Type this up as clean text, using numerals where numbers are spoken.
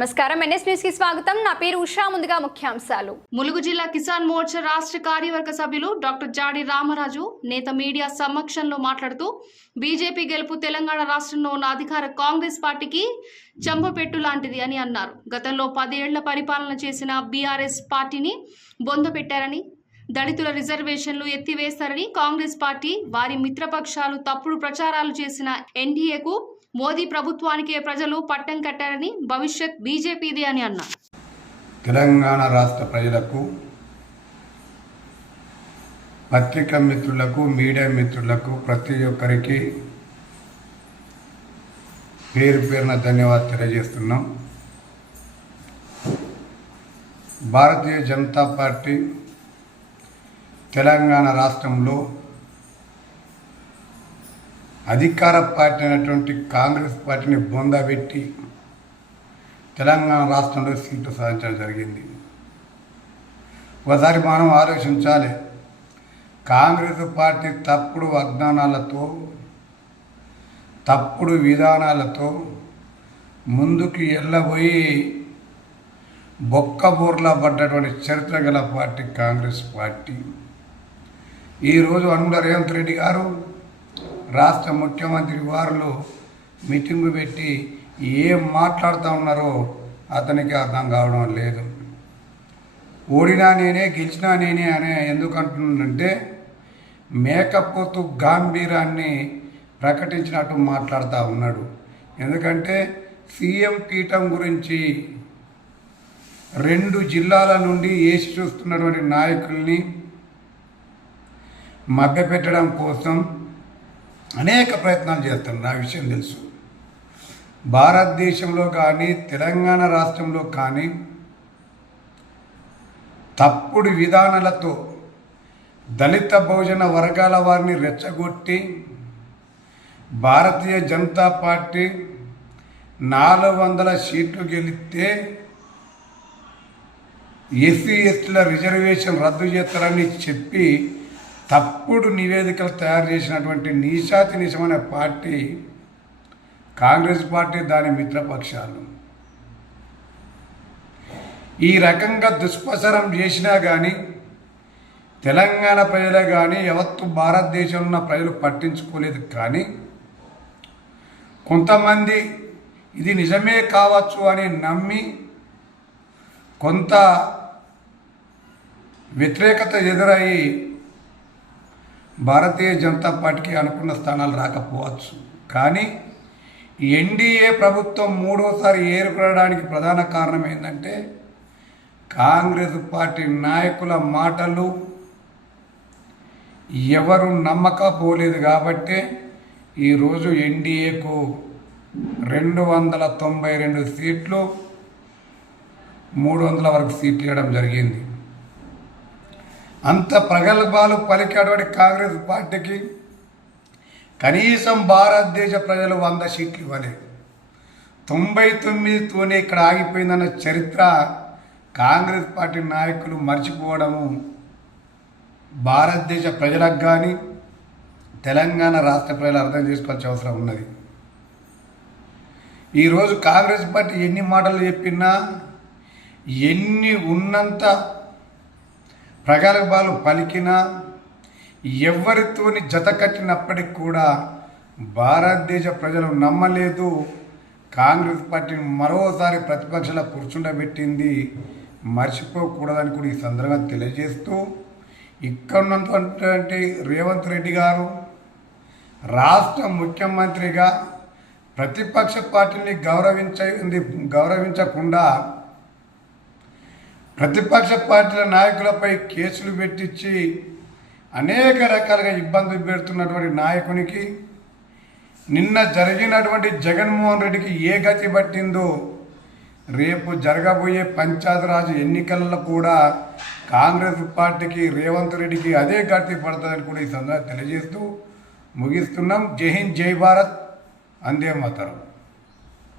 నమస్కారం NS news కి స్వాగతం. నా పేరు ఉషా. ముందుగా ముఖ్యాంశాలు. ములుగు జిల్లా కిసాన్ మోర్చా రాష్ట్ర కార్యవర్గ సభ్యులు డాక్టర్ జాడి రామరాజు నేత మీడియా సమక్షంలో మాట్లాడుతూ బీజేపీ గెలుపు తెలంగాణ రాష్ట్రంలో ఉన్న అధికార కాంగ్రెస్ పార్టీకి చెంపపెట్టు లాంటిది అని అన్నారు. గతంలో 10 ఏళ్ల పరిపాలన చేసిన బీఆర్ఎస్ పార్టీని బొందపెట్టారని, దళితుల రిజర్వేషన్లు ఎత్తివేస్తారని, కాంగ్రెస్ పార్టీ వారి మిత్రపక్షాలు తప్పుడు ప్రచారాలు చేసిన ఎన్డీఏకు మోదీ ప్రభుత్వానికే ప్రజలు పట్టం కట్టారని, భవిష్యత్ బీజేపీదే అని అన్నారు. తెలంగాణ రాష్ట్ర ప్రజలకు, పత్రికా మిత్రులకు, మీడియా మిత్రులకు ప్రతి ఒక్కరికి పేరు పేరున ధన్యవాదాలు తెలియజేస్తున్నాం. భారతీయ జనతా పార్టీ తెలంగాణ రాష్ట్రంలో అధికార పార్టీ అయినటువంటి కాంగ్రెస్ పార్టీని బొందబెట్టి తెలంగాణ రాష్ట్రంలో సీట్లు సాధించడం జరిగింది. ఒకసారి మనం ఆలోచించాలి. కాంగ్రెస్ పార్టీ తప్పుడు వాగ్దానాలతో, తప్పుడు విధానాలతో ముందుకు వెళ్ళబోయి బొక్కబోర్లా పడ్డటువంటి చరిత్ర గల పార్టీ కాంగ్రెస్ పార్టీ. ఈరోజు అనుగుణ రేవంత్ రెడ్డి గారు రాష్ట్ర ముఖ్యమంత్రి వారిలో మీటింగు పెట్టి ఏం మాట్లాడుతూ ఉన్నారో అతనికి అర్థం కావడం లేదు. ఓడినా నేనే, గెలిచినా నేనే అనే ఎందుకు అంటున్నాడంటే మేకపోతు గాంభీరాన్ని ప్రకటించినట్టు మాట్లాడుతూ ఉన్నాడు. ఎందుకంటే సీఎం పీఠం గురించి 2 జిల్లాల నుండి వేసి చూస్తున్నటువంటి నాయకుల్ని మభ్యపెట్టడం కోసం అనేక ప్రయత్నాలు చేస్తున్నారు. నా విషయం తెలుసు. భారతదేశంలో కానీ తెలంగాణ రాష్ట్రంలో కానీ తప్పుడు విధానాలతో దళిత బహుజన వర్గాల వారిని రెచ్చగొట్టి భారతీయ జనతా పార్టీ 400 సీట్లు గెలిస్తే ఎస్సీ ఎస్టీల రిజర్వేషన్ రద్దు చేస్తారని చెప్పి తప్పుడు నివేదికలు తయారు చేసినటువంటి నీశాతి నిశమైన పార్టీ కాంగ్రెస్ పార్టీ, దాని మిత్రపక్షాలు. ఈ రకంగా దుష్ప్రచారం చేసినా కానీ తెలంగాణ ప్రజలే కానీ యావత్తు భారతదేశంలో ఉన్న ప్రజలు పట్టించుకోలేదు. కానీ కొంతమంది ఇది నిజమే కావచ్చు అని నమ్మి కొంత వ్యతిరేకత ఎదురయ్యి భారతీయ జనతా పార్టీకి అనుకున్న స్థానాలు రాకపోవచ్చు. కానీ ఎన్డీఏ ప్రభుత్వం 3వసారి ఏర్పడడానికి ప్రధాన కారణం ఏంటంటే కాంగ్రెస్ పార్టీ నాయకుల మాటలు ఎవరు నమ్మకపోలేదు. కాబట్టి ఈరోజు ఎన్డీఏకు 292 సీట్లు, 300 వరకు సీట్లు ఇవ్వడం జరిగింది. అంత ప్రగల్భాలు పలికేటువంటి కాంగ్రెస్ పార్టీకి కనీసం భారతదేశ ప్రజలు 100 సీట్లు ఇవ్వలేదు. 99తోనే ఇక్కడ ఆగిపోయిందన్న చరిత్ర కాంగ్రెస్ పార్టీ నాయకులు మర్చిపోవడము భారతదేశ ప్రజలకు కానీ తెలంగాణ రాష్ట్ర ప్రజలు అర్థం చేసుకోవాల్సిన అవసరం ఉన్నది. ఈరోజు కాంగ్రెస్ పార్టీ ఎన్ని మాటలు చెప్పినా, ఎన్ని ఉన్నంత ప్రగల్భాలు పలికినా, ఎవరితోని జత కట్టినప్పటికి కూడా భారతదేశ ప్రజలు నమ్మలేదు. కాంగ్రెస్ పార్టీని మరోసారి ప్రతిపక్షాల కూర్చుండబెట్టింది. మర్చిపోకూడదని కూడా ఈ సందర్భంగా తెలియజేస్తూ, ఇక్కడ ఉన్నటువంటి రేవంత్ రెడ్డి గారు రాష్ట్ర ముఖ్యమంత్రిగా ప్రతిపక్ష పార్టీని గౌరవించకుండా ప్రతిపక్ష పార్టీల నాయకులపై కేసులు పెట్టించి అనేక రకాలుగా ఇబ్బందులు పెడుతున్నటువంటి నాయకునికి నిన్న జరిగినటువంటి జగన్మోహన్ రెడ్డికి ఏ గతి పట్టిందో రేపు జరగబోయే పంచాయతీరాజ్ ఎన్నికల్లో కూడా కాంగ్రెస్ పార్టీకి, రేవంత్ రెడ్డికి అదే గతి పడుతుందని కూడా ఈ సందర్భంగా తెలియజేస్తూ ముగిస్తున్నాం. జై హింద్, జై భారత్, వందే మాతరం.